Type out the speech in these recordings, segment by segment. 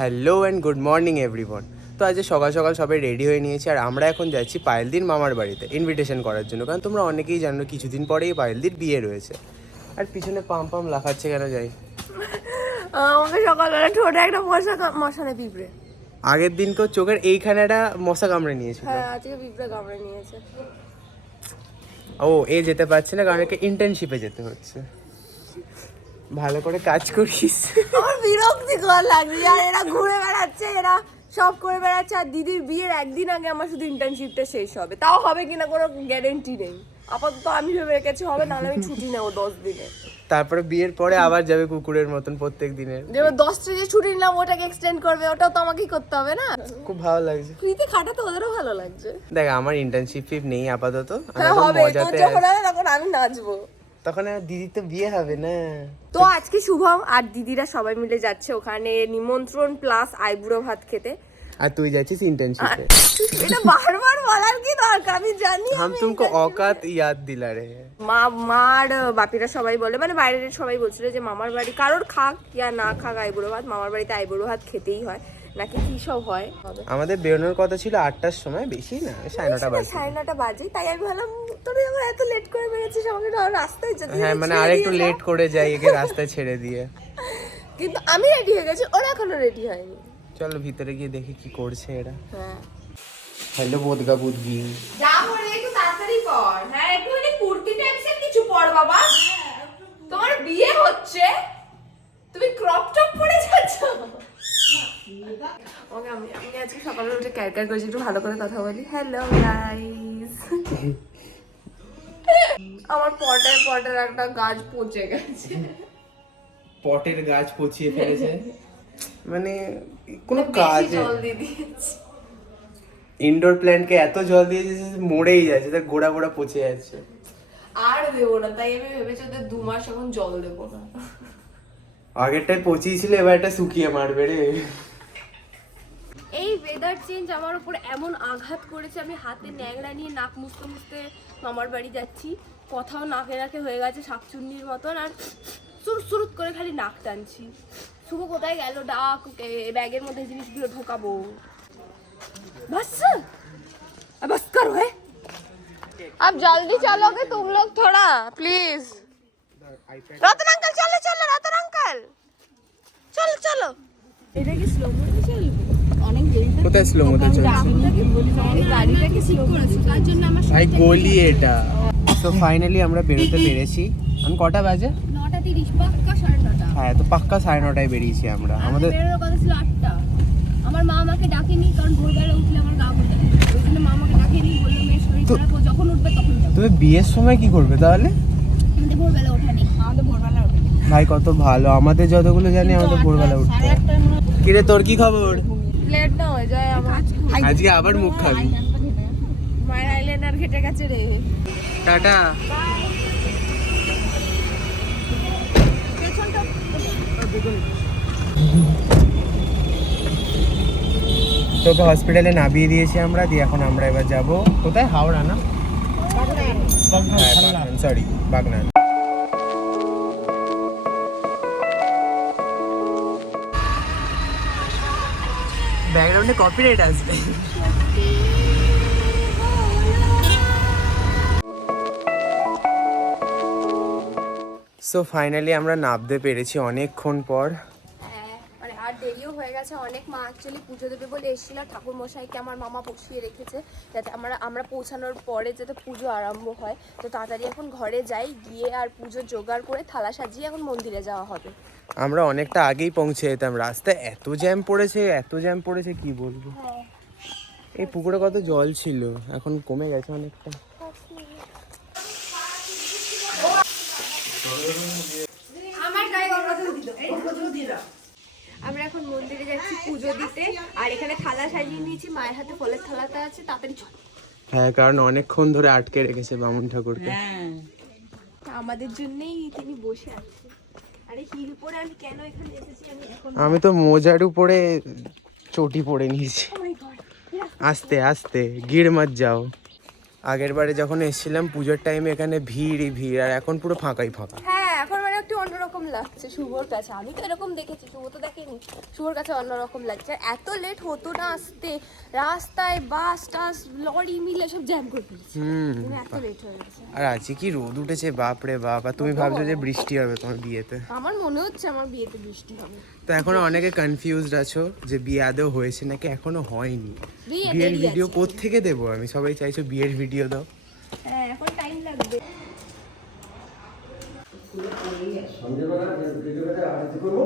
Hello and good morning everyone. তো আজ সকাল সকাল সবাই রেডি হয়ে নিয়েছি আর আমরা এখন যাচ্ছি পায়েলদির মামার বাড়িতে ইনভিটেশন করার জন্য, কারণ তোমরা অনেকেই জানো কিছুদিন পরেই পায়েলদির বিয়ে রয়েছে। আর পিছনে পাম পাম লাফাচ্ছে কেন যাই? আমাকে সকালবেলা ঠোঁটে একটা মশানে পিঁপড়ে, আগের দিনকেও চোখের এইখানে একটা মশা কামড়ে নিয়েছিল। হ্যাঁ আজকে পিঁপড়ে কামড়ে নিয়েছে। ও এ যেতে পারছে না কারণ একে ইন্টার্নশিপে যেতে হচ্ছে। ভালো করে কাজ করিস। আমার বিরক্তিকর লাগছে আর এরা ঘুরে বেড়াচ্ছে, এরা সব করে বেড়াচ্ছে। আর দিদির বিয়ের একদিন আগে আমার শুধু ইন্টার্নশিপটা শেষ হবে, তাও হবে কিনা কোনো গ্যারেন্টি নেই। আপাতত আমি ভেবে রেখেছি হবে, নাহলে আমি ছুটি নেবো 10 দিনে। তারপরে বিয়ের পরে আবার যাবে কুকুরের মতন প্রত্যেক দিনের। যেমন 10টা যে ছুটি নিলাম ওটাকে এক্সটেন্ড করবে, ওটাও তো আমাকেই করতে হবে না। খুব ভালো লাগছে। ফ্রিতে খাটাতে ওদেরও ভালো লাগছে। দেখ আমার ইন্টার্নশিপ নেই আপাতত, হ্যাঁ হবে, তোর যখন হবে তখন আমি নাচবো। তখন আমার দিদির তো বিয়ে হবে না। তো আজকে শুভম আর দিদিরা সবাই মিলে যাচ্ছে ওখানে নিমন্ত্রণ প্লাস আইবুড়ো ভাত খেতে। আর তুই যাচ্ছিস ইন্টার্নশিপে। এটা বারবার বলার কি দরকার, আমি জানি। हम तुमको औकात याद दिला रहे हैं। মার বাপিরা সবাই বলে, মানে বাইরের সবাই বলছিল যে মামার বাড়ি কারোর খাক ইয়া না খাক আইবুড়ো ভাত, মামার বাড়িতে আইবুড়ো ভাত খেতেই হয় নাকি কি সব হয়। আমাদের বেরোনোর কথা ছিল 8টার সময়, বেশি না 9:30 বাজে। 9:30 বাজে, তাই আমি ভাবলাম তোরা যখন এত লেট করে বেরিয়েছিস আমাকে রাস্তায় যেতে। হ্যাঁ মানে আরেকটু লেট করে যাই একে রাস্তায় ছেড়ে দিয়ে। কিন্তু আমি রেডি হয়ে গেছি, ওরা এখনো রেডি হয়নি। চলো ভিতরে গিয়ে দেখি কি করছে এরা। হ্যাঁ হ্যালো বোদগা বুদগি। যা পরে একটু তাড়াতাড়ি পর। হ্যাঁ একটু মানে কুর্তি টাইপসের কিছু পর বাবা, তোমার বিয়ে হচ্ছে, তুমি ক্রপ টপ পরে যাচ্ছ। ওকে আমি আজকে সকালে উঠে ক্যারকার করেছি, একটু ভালো করে কথা বলি। Hello guys. আমার পটের একটা গাছ পচে গেছে। পটের গাছ পচিয়ে ফেলেছে মানে কোনো কাজ। জল দিয়ে দিয়েছি। ইনডোর প্ল্যান্টকে এত জল দিয়েছে যে মরেই যাচ্ছে, তার গোড়া গোড়া পচে যাচ্ছে। আর দেবো না, তাই আমি ভেবেছি ওদের 2 মাস এখন জল দেবো না। আগেরটাই পচিয়েছিল, এবার এটা শুকিয়ে মারবে রে। এই ওয়েদার চেঞ্জ আমার উপর এমন আঘাত করেছে, আমি হাতে ন্যাংরা নিয়ে নাক মুছতে মুছতে মামার বাড়ি যাচ্ছি, কথাও নাকে নাকে হয়ে গেছে শাকচুন্নির মতন, আর সুরুত করে খালি নাক টানছি। শুভ কোথায় গেল, ডাক ওকে, ব্যাগের মধ্যে জিনিসগুলো ঢোকাবো। बस बस करो है, अब जल्दी चलोगे तुम लोग थोड़ा प्लीज। रतन अंकल चलो चलो, रतन अंकल चलो चलो। এটা কি স্লো মোশনে চলবে? অনেক দেরি কোথায় স্লো মোতে চলছে? গাড়িটাকে স্লো করেছি তার জন্য আমার ভাই গলি এটা। তো ফাইনালি আমরা বেরোতে পেরেছি। আমি কটা বাজে? 9:30 পাক্কা 9:30। হ্যাঁ তো পাক্কা 9:30টায় বেরিয়েছি আমরা। আমাদের বেরোনোর কথা ছিল 8টা। আমার মা আমাকে ডাকেনি, কারণ ভোরবেলা উঠলে আমার গা ঘুরে যায়, ওই জন্য মা আমাকে ডাকেনি, বললো মেয়ে শরীর খারাপ, ও যখন উঠবে তখন যাবো। তুমি বিয়ের সময় কি করবে তাহলে? আমাদের ভোরবেলা ওঠা নেই, আমাদের ভোরবেলা ওঠে। ভাই কত ভালো, আমাদের যতগুলো জানি আমাদের ভোরবেলা উঠতে হয়। কিরে তোর কি খবর? লেট না হয়ে যায় আমার। আজকে আবার মুখ খাবি। মায়ের আইলাইনার ঘেটে গেছে রে। টাটা। পেছনটা তোকে হসপিটালে নামিয়ে দিয়েছি আমরা, দিয়ে এখন আমরা এবার যাব কোথায়? হাওড়া না, সরি বাগনান। ব্যাকগ্রাউন্ডে কপিরাইট আসবে। সো ফাইনালি আমরা নামতে পেরেছি অনেকক্ষণ পর। মানে আর দেরিও হয়ে গেছে অনেক। মা অ্যাকচুয়ালি পুজো দেবে বলে এসেছিল, ঠাকুর মশাইকে আমার মামা বসিয়ে রেখেছে যাতে আমরা পৌঁছানোর পরে যাতে পুজো আরম্ভ হয়। তো তাড়াতাড়ি এখন ঘরে যাই, গিয়ে আর পুজো জোগাড় করে থালা সাজিয়ে এখন মন্দিরে যাওয়া হবে। আমরা অনেকটা আগেই পৌঁছে যেতাম, রাস্তায় এত জ্যাম পড়েছে কি বলবো। এই পুকুরে কত জল ছিল, এখন কমে গেছে অনেকটা। আমরা এখন মন্দিরে যাচ্ছি পুজো দিতে, আর এখানে থালা সাজিয়ে নিয়েছি, মায়ের হাতে ফলের থালাটা আছে, তাড়াতাড়ি চল। হ্যাঁ কারণ অনেকক্ষণ ধরে আটকে রেখেছে বামুন ঠাকুরকে। আমাদের জন্যই তিনি বসে আছে। আরে হিল পরে আমি কেন এখানে এসেছি আমি এখন। আমি তো মোজার উপরে চটি পরে নিয়েছি। আস্তে আস্তে গিড় মত যাও। আগের বারে যখন এসেছিলাম পুজোর টাইমে এখানে ভিড়ই ভিড়, আর এখন পুরো ফাঁকাই ফাঁকা। হ্যাঁ এখন মানে একটু অন্যরকম লাগছে শুভর কাছে। আমি তো এরকম দেখেছি, শুভ তো দেখেনি। শুভর কাছে অন্যরকম লাগছে। আর এত লেট হতো না আসতে, রাস্তায় বাস টাস লরি মিলে সব জ্যাম করে ফেলছে। এত লেট হয়ে গেছে। আর আজকে কি রোদ উঠেছে বাপ রে বাপ, আর তুমি ভাবছো যে বৃষ্টি হবে তোমার বিয়েতে। আমার মনে হচ্ছে আমার বিয়েতে বৃষ্টি হবে। তো এখনো অনেকে কনফিউজড আছো যে বিয়ে আদৌ হয়েছে নাকি এখনো হয়নি। বিয়ে বিয়ের দেরি ভিডিও আছে। কোত্থেকে দেবো আমি? সবাই চাইছো বিয়ের ভিডিও দাও। হ্যাঁ, এখন টাইম লাগবে। সন্ধ্যেবেলা ভিডিওটা আরতি করবো,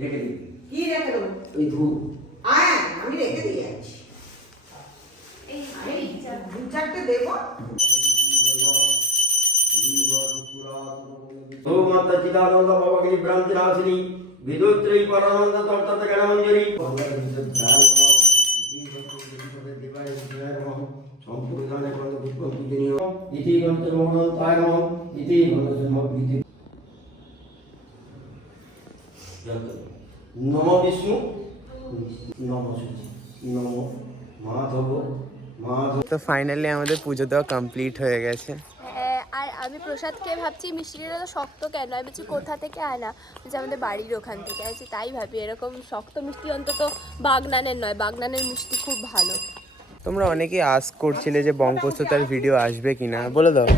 রেখে দিবি। কি রেখে দেবো? ওই ধূপ। আমি রেখে দিয়ে যাচ্ছি। এই দু চারটে দেবো। মাতা চিদানন্দ বাবাগিরি ভ্রান্তি নাশিনী বিদুত্রী পরানন্দ তর্তত জ্ঞানমঞ্জরি সম্পূর্ণে গন্ধ পুষ্প পূজনীয় ইতি গন্ধ মহান্তায় নমঃ ইতি গন্ধ সমগ্রীতি নম বিষ্ণু নম সূচি নম মাধব মাধব। তো ফাইনালি আমাদের পুজো দেওয়া কমপ্লিট হয়ে গেছে। আর আমি প্রসাদ খেয়ে ভাবছি মিষ্টিটা তো শক্ত কেন, আমি বলছি কোথা থেকে আনা, বলছি আমাদের বাড়ির ওখান থেকে। আছি তাই ভাবি এরকম শক্ত মিষ্টি অন্তত বাগনানের নয়, বাগনানের মিষ্টি খুব ভালো। তোমরা অনেকেই আস্ক করছিলে যে বঙ্গোপস্থার ভিডিও আসবে কিনা, বলে দাও।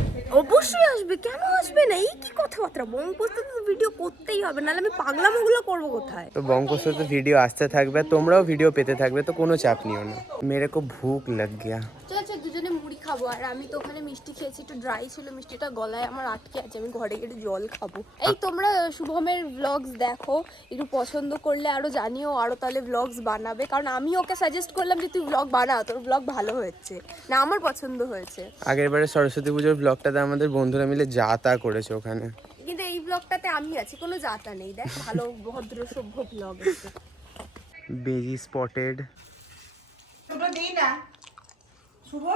অবশ্যই আসবে, কেন আসবে না? এই কি কথাবার্তা, বঙ্গোপস্থাতে তো ভিডিও করতেই হবে, নাহলে আমি পাগলামোগুলো করবো কোথায়? তো বঙ্গোপস্থাতে ভিডিও আসতে থাকবে, তোমরাও ভিডিও পেতে থাকবে, তো কোনো চাপ নিও না। মেরে কো ভুক লাগ গিয়া। চল দুজনে মুড়ি খাবো। আর আমি তো ওখানে মিষ্টি খেয়েছি, একটু ড্রাই ছিল মিষ্টিটা, গলায় আমার আটকে আছে, আমি ঘরে গিয়ে জল খাবো। এই তোমরা শুভমের ব্লগস দেখো, একটু পছন্দ করলে আরো জানিও, আরো তাহলে ব্লগস বানাবে। কারণ আমি ওকে সাজেস্ট করলাম যে তুই ব্লগ বানা, তোর ব্লগ ভালো হয়েছে না, আমার পছন্দ হয়েছে। আগের বারে সরস্বতী পুজোর ব্লগটাতে আমাদের বন্ধুরা মিলে যা তা করেছে ওখানে, কিন্তু এই ব্লগটাতে আমি আছি, কোনো যাতা নেই। দেখ, ভালো ভদ্র সভ্য ব্লগ আছে। বেজি স্পটেড। দুটো দিই না শুভ,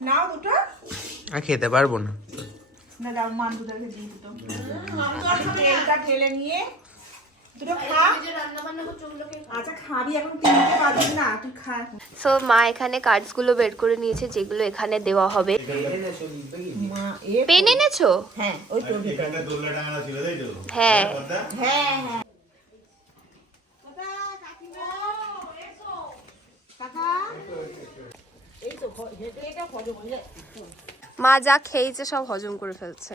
নাও দুটো। আর খেতে পারবো না। না দাও, মান দুটোকে দিই দুটো। তেলটা ঢেলে নিয়ে দুটো খা। আচ্ছা খাবি, এখন 3টে বাজে না, তুই খা এখন। সো মা এখানে কার্ডসগুলো বের করে নিয়েছে যেগুলো এখানে দেওয়া হবে। মা পেন এনেছো? হ্যাঁ, ওই তো হ্যাঁ। হ্যাঁ হ্যাঁ। মা যা খেয়েছে সব হজম করে ফেলছে।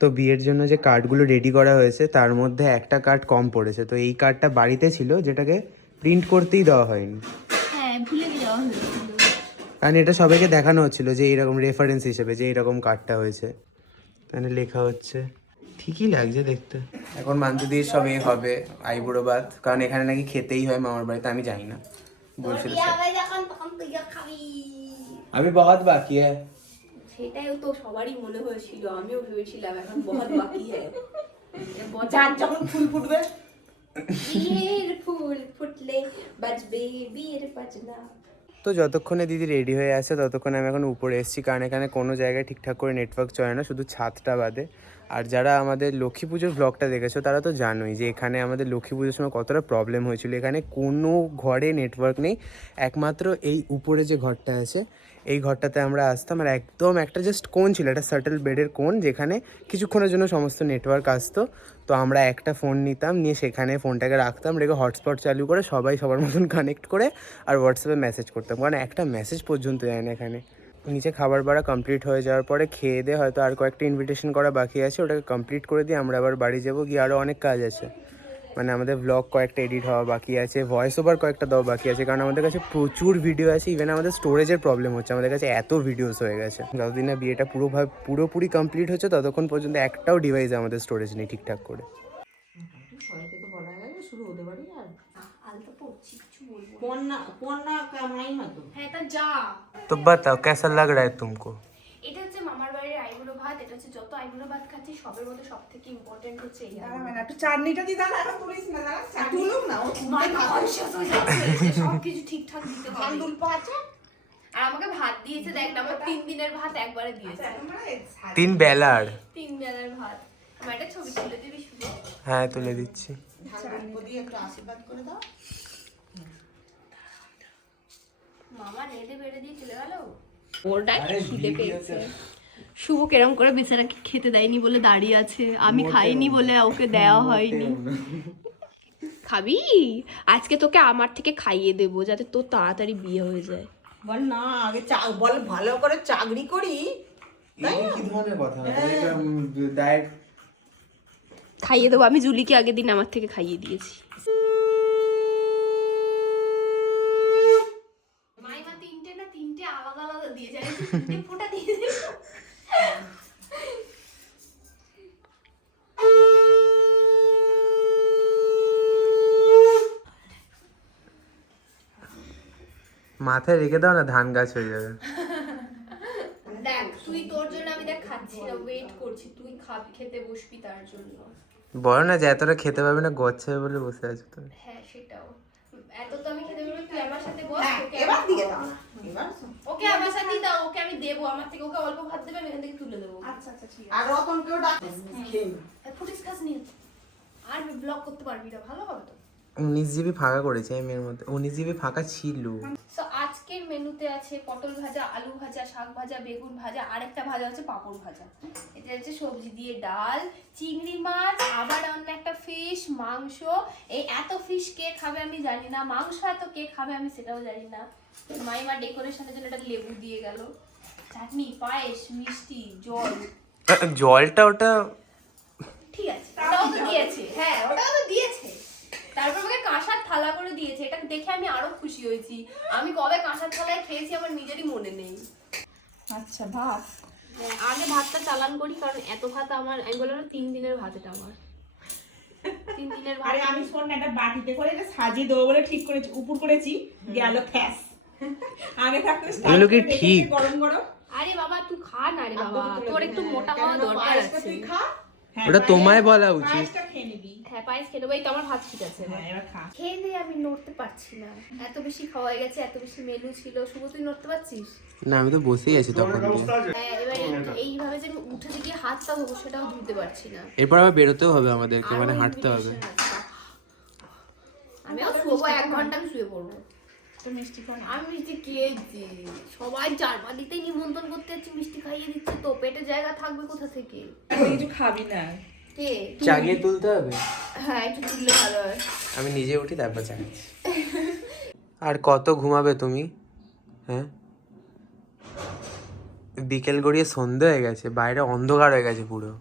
তো বিয়ের জন্য যে কার্ডগুলো রেডি করা হয়েছে তার মধ্যে একটা কার্ড কম পড়েছে, তো এই কার্ডটা বাড়িতে ছিল যেটাকে প্রিন্ট করতেই দেওয়া হয়নি। হ্যাঁ, ভুলে যাওয়া হয়েছিল। কারণ এটা সবাইকে দেখানো হচ্ছিল যে এইরকম রেফারেন্স হিসেবে যে এইরকম কার্ডটা হয়েছে, তাহলে লেখা হচ্ছে। ঠিকই লাগছে দেখতে। এখন মানতে দিয়ে সব এই হবে আইবুড়ো ভাত, কারণ এখানে নাকি খেতেই হয় মামার বাড়িতে, আমি জানি না বলছিল। আমি বহুত বাকি হ্যাঁ। সেটাই তো সবারই মনে হয়েছিল, আমিও ভেবেছিলাম এখন বহুত বাকি হ্যাঁ। যার যখন ফুল ফুটবে, বিয়ের ফুল ফুটলে বাজবে বিয়ের বাজনা। তো যতক্ষণে দিদি রেডি হয়ে আসে ততক্ষণে আমি এখন উপরে এসেছি, কারণ এখানে কোনো জায়গায় ঠিকঠাক করে নেটওয়ার্ক চলে না, শুধু ছাদটা বাদে। আর যারা আমাদের লক্ষ্মী পুজোর ব্লগটা দেখেছো তারা তো জানোই যে এখানে আমাদের লক্ষ্মী পুজোর সময় কতটা প্রবলেম হয়েছিল। এখানে কোনো ঘরে নেটওয়ার্ক নেই, একমাত্র এই উপরে যে ঘরটা আছে এই ঘরটাতে আমরা আসতাম, আর একদম একটা জাস্ট কোণ ছিল, একটা সার্টেল বেডের কোণ, যেখানে কিছুক্ষণের জন্য সমস্ত নেটওয়ার্ক আসতো। তো আমরা একটা ফোন নিতাম, নিয়ে সেখানে ফোনটাকে রাখতাম, রেখে হটস্পট চালু করে সবাই সবার মতন কানেক্ট করে আর হোয়াটসঅ্যাপে মেসেজ করতাম, কারণ একটা মেসেজ পর্যন্ত যায় না এখানে। নিচে খাবার বাড়া কমপ্লিট হয়ে যাওয়ার পরে খেয়ে দিয়ে হয়তো আর কয়েকটা ইনভিটেশন করা বাকি আছে, ওটাকে কমপ্লিট করে দিয়ে আমরা আবার বাড়ি যাবো। গিয়ে আরও অনেক কাজ আছে, মানে আমাদের ব্লগ কয়েকটা এডিট হওয়া বাকি আছে, ভয়েস ওভার কয়েকটা দেওয়া বাকি আছে, কারণ আমাদের কাছে প্রচুর ভিডিও আছে। ইভেন আমাদের স্টোরেজের প্রবলেম হচ্ছে, আমাদের কাছে এত ভিডিওস হয়ে গেছে। যতদিন না বিয়েটা পুরোপুরি কমপ্লিট হচ্ছে ততক্ষণ পর্যন্ত একটাও ডিভাইস আমাদের স্টোরেজ নেই ঠিকঠাক করে। সবাইকে তো বলা গেছে শুরু হতে পারি। আর আলতো পড়ছি, কিছু বলবো। পন্না কামাই হয়তো। হ্যাঁ, তা যা। তো বাতাও কেসা লাগ রা হ্যায় তুমকো? এটা হচ্ছে মামার বাড়ির আইবুড়ো ভাত। এটা হচ্ছে যত আইবুড়ো ভাত খাচ্ছি সবের মধ্যে সব থেকে ইম্পর্টেন্ট হচ্ছে এই দাঁড়াবে না, একটু চাটনিটা দিয়ে দাঁড়া, এখন তুলিস না, দাঁড়া তুলুক না, ও মাই কনসিয়াস হয়ে যাচ্ছে, সবকিছু ঠিকঠাক দিতে হবে। ধান দুল পাচ্ছে। আর আমাকে ভাত দিয়েছে, দেখ না, আমার 3 দিনের ভাত একবারে দিয়েছে। 3 বেলার। 3 বেলার ভাত। আমার একটা ছবি তুলে দিবি শুধু? হ্যাঁ তুলে দিচ্ছি। দিয়ে একটু আশীর্বাদ করে দাও। মামা নেড়ে বেড়ে দিয়ে চলে গেল। ওরটা খিদে পেয়েছে। শুভ কেরম করে বেচারাকে খেতে দেয়নি বলে দাঁড়িয়ে আছে, আমি খাইনি বলে ওকে দেওয়া হয়নি। খাবি? আজকে তোকে আমার থেকে খাইয়ে দেবো যাতে তোর তাড়াতাড়ি বিয়ে হয়ে যায়। বল না আগে বল ভালো করে চাকরি করি। এই কি ধরনের কথা? এটা ডায়েট খাইয়ে দেবো, আমি জুলিকে আগের দিন আমার থেকে খাইয়ে দিয়েছি। মাইমা তিনটে আলাদা আলাদা দিয়ে যায়, তিনটে ফোঁটা দিয়ে যায়। মাথায় রেখে দাও না, ধান গাছ হয়ে যাবে। দেখ তুই, তোর জন্য আমি দেখ খাচ্ছি না, ওয়েট করছি, তুই খাবি, খেতে বসবি তার জন্য। বলো না যে এতটা খেতে পারবে না, গচ্ছে বলে বসে আছো তুমি। হ্যাঁ সেটাও, এত তো আমি খেতে পারবো, তুই আমার সাথে বস। হ্যাঁ, ওকে এবার আমি দিকে খাওয়াবো। দাও এবার ওকে আমার সাথে দাও, ওকে আমি দেবো, আমার থেকে ওকে অল্প ভাত দেবে, আমি এখান থেকে তুলে দেবো। আচ্ছা আচ্ছা ঠিক আছে। আর রতনকেও ডাক খেয়ে নি। ফুটিস খাস নি আর ব্লক করতে পারবি না, ভালো হবে তো। 19 জিবি ফাঁকা করেছে এই মেয়ের মধ্যে, 19 জিবি ফাঁকা ছিল। সো আজকের মেনুতে আছে পটল ভাজা, আলু ভাজা, শাক ভাজা, বেগুন ভাজা, আরেকটা ভাজা হচ্ছে পাঁপড় ভাজা। এটা হচ্ছে সবজি দিয়ে ডাল, চিংড়ি মাছ, আবার অন্য একটা ফিশ, মাংস। এই এত ফিশ কে খাবে আমি জানি না, মাংস এত কে খাবে আমি সেটাও জানি না। মাইমা ডেকোরেশনের জন্য একটা লেবু দিয়ে গেল, চাটনি, পায়েস, মিষ্টি, জল। জলটা ওটা ঠিক আছে, ওটাও তো দিয়েছে, হ্যাঁ ওটাও তো দিয়েছে। তারপর আমাকে কাঁসার থালা করে দিয়েছে, এটা দেখে আমি আরো খুশি হয়েছি। আমি কবে কাঁসার থালায় খেয়েছি আমার নিজেরই মনে নেই। আচ্ছা ভাত আগে ভাতটা চালান করি, কারণ এত ভাত আমার, আমি বললাম না 3 দিনের ভাত এটা আমার, 3 দিনের ভাত। আরে আমি শোন না, একটা বাটিতে করে এটা সাজিয়ে দেবো বলে ঠিক করেছি, উপর করেছি, গেল খ্যাস। আগে থাকতে এগুলো কি ঠিক? গরম গরম। আরে বাবা তুই খা না রে বাবা, তোর একটু মোটা হওয়া দরকার আছে। তুই খা। হ্যাঁ, ওটা তোমায় বলা উচিত। পায়েসটা খেয়ে নিবি। হ্যাঁ পায়েস খেয়ে নেবো, এই তো আমার ভাত ঠিক আছে। হ্যাঁ এবার খা। খেয়ে দিয়ে আমি নড়তে পারছি না, এত বেশি খাওয়া হয়ে গেছে, এত বেশি মেনু ছিল। শুভ তুই নড়তে পারছিস? না, আমি তো বসেই আছি তখন দিয়ে। হ্যাঁ, এবার এইভাবে যে আমি উঠে গিয়ে হাতটা ধোবো সেটাও ধুতে পারছি না। এরপর আবার বেরোতেও হবে আমাদেরকে, মানে আরো হাঁটতে হবে। invitation আছে। আমিও শুবো 1 ঘন্টা, আমি শুয়ে পড়বো। তো মিষ্টি খা না। আমি মিষ্টি খেয়েছি, সবাই জার্মানিতে নিমন্ত্রণ করতে যাচ্ছি, মিষ্টি খাইয়ে দিচ্ছে, তো পেটে জায়গা থাকবে কোথা থেকে? তুই কিছু খাবি না। কে? চাগিয়ে তুলতে হবে। হ্যাঁ একটু তুললে ভালো হয়। আমি নিজে উঠি তারপর চাগাচ্ছি। আর কত ঘুমাবে তুমি? হ্যাঁ, বিকেল গড়িয়ে সন্ধে হয়ে গেছে, বাইরে অন্ধকার হয়ে গেছে পুরো।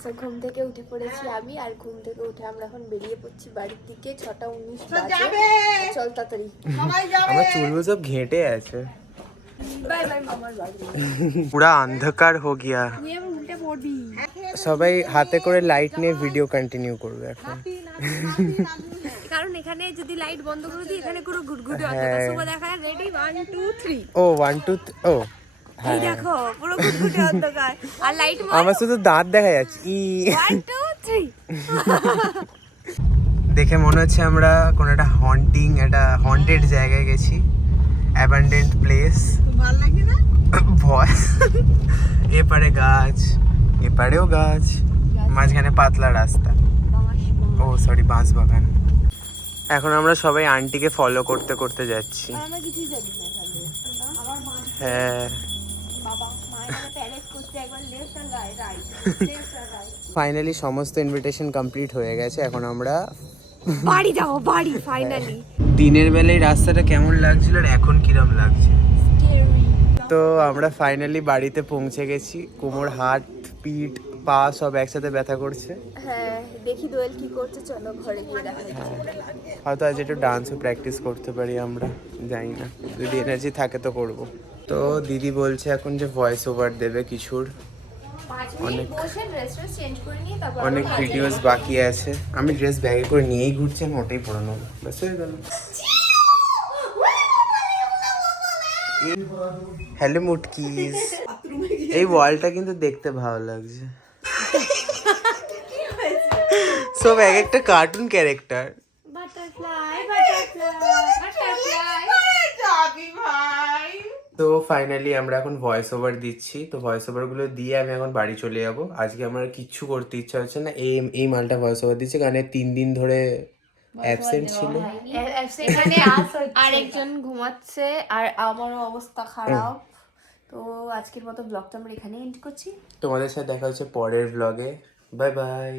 সো ঘুম থেকে উঠে পড়েছি আমি, আর ঘুম থেকে উঠে আমরা এখন বেরিয়ে পড়ছি বাড়ির দিকে। 6:19 বাজে। যাবে। চল তাড়াতাড়ি। সবাই যাবে। আমার চুলগুলো সব ঘেঁটে আছে। বাই বাই মামার বাড়ি। পুরা অন্ধকার হো গিয়া। নিয়ে উল্টে পড়বি। সবাই হাতে করে লাইট নিয়ে ভিডিও কন্টিনিউ করবে এখন। কারণ এখানে যদি লাইট বন্ধ করে দিই, এখানে পুরো গুড়গুড়ে অন্ধকার। হ্যাঁ। সব দেখায় রেডি 1 2 3। ও 1 2 ও এই দেখো পুরো গুড়গুড়ে অন্ধকার, আর লাইট আমার শুধু দাঁত দেখা যাচ্ছে। 1 2 3। দেখে মনে হচ্ছে আমরা কোনো একটা একটা হন্টেড জায়গায় গেছি, অ্যাবান্ডেন্ট প্লেস। ভালো লাগে না? ভয়। এপারে গাছ, এপারেও গাছ, মাঝখানে পাতলা রাস্তা। ও সরি, বাঁশ বাগান। এখন আমরা সবাই আন্টিকে ফলো করতে করতে যাচ্ছি। আমরা কিছুই জানি না এখানে। আমার মা হ্যাঁ, বাবা মায়ের প্যারেড করতে, একবার লেফট আর রাইট, লেফট আর রাইট। ফাইনালি সমস্ত ইনভিটেশন কমপ্লিট হয়ে গেছে। এখন আমরা বাড়ি যাবো, বাড়ি ফাইনালি। দিনের বেলায় রাস্তাটা কেমন লাগছিল আর এখন কিরম লাগছে। তো আমরা ফাইনালি বাড়িতে পৌঁছে গেছি। কোমর, হাত, পিঠ, পা সব একসাথে ব্যথা করছে। হ্যাঁ দেখি দোয়েল কি করছে, চলো ঘরে গিয়ে দেখা যাচ্ছে। হয়তো আজ একটু ডান্সও প্র্যাকটিস করতে পারি আমরা, জানি না, যদি এনার্জি থাকে তো করব। তো দিদি বলছে এখন যে ভয়েস ওভার দেবে কিছুর, 5 মিনিট বসে ড্রেস চেঞ্জ করে নিয়ে তারপর অনেক ভিডিওস বাকি আছে। আমি ড্রেস ব্যাগে করে নিয়েই ঘুরছি, আমি ওটাই পরে নেবো, ব্যাস হয়ে গেল। হ্যালো মুটকিস, এই ওয়ালটা কিন্তু দেখতে ভালো লাগছে। সব এক একটা cartoon character. Butterfly butterfly butterfly. যাবি ভাই। তো ফাইনালি আমরা এখন ভয়েস ওভার দিচ্ছি। তো ভয়েস ওভার গুলো দিয়ে আমি এখন বাড়ি চলে যাব। আজকে আমার কিচ্ছু করতে ইচ্ছা হচ্ছে না। এই মালটা ভয়েস ওভার দিচ্ছে কারণ 3 দিন ধরে অ্যাবসেন্ট ছিল। এখানে আরেকজন ঘুমাচ্ছে আর আমারও অবস্থা খারাপ। তো তো আজকের মতো ব্লগটা আমরা এখানে এন্ড করছি। তোমাদের সাথে দেখা হচ্ছে পরের ব্লগে। Bye bye.